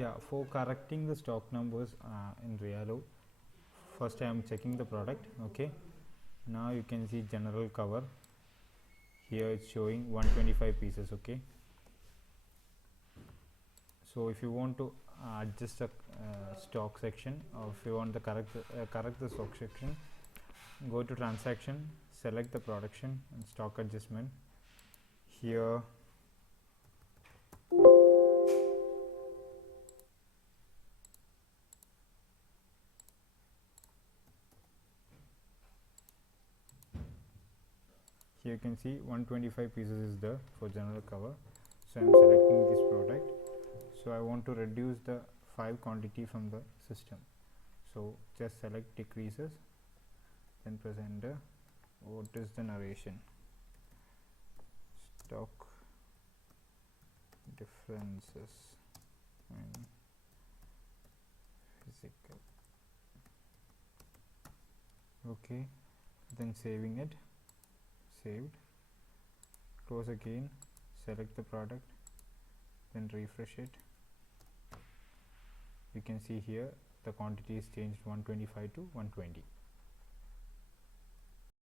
Yeah, for correcting the stock numbers in Riyalo, first I am checking the product. Okay, now you can see general cover. Here it's showing 125 pieces. Okay, so if you want to adjust the stock section, or if you want to correct the stock section, go to transaction, select the production and stock adjustment. Here you can see 125 pieces is there for general cover. So I am selecting this product. So I want to reduce the 5 quantity from the system. So just select decreases, then press enter. What is the narration? Stock differences and physical. Okay, then saving it. Saved. Close again, select the product, then refresh it. You can see here the quantity is changed 125 to 120.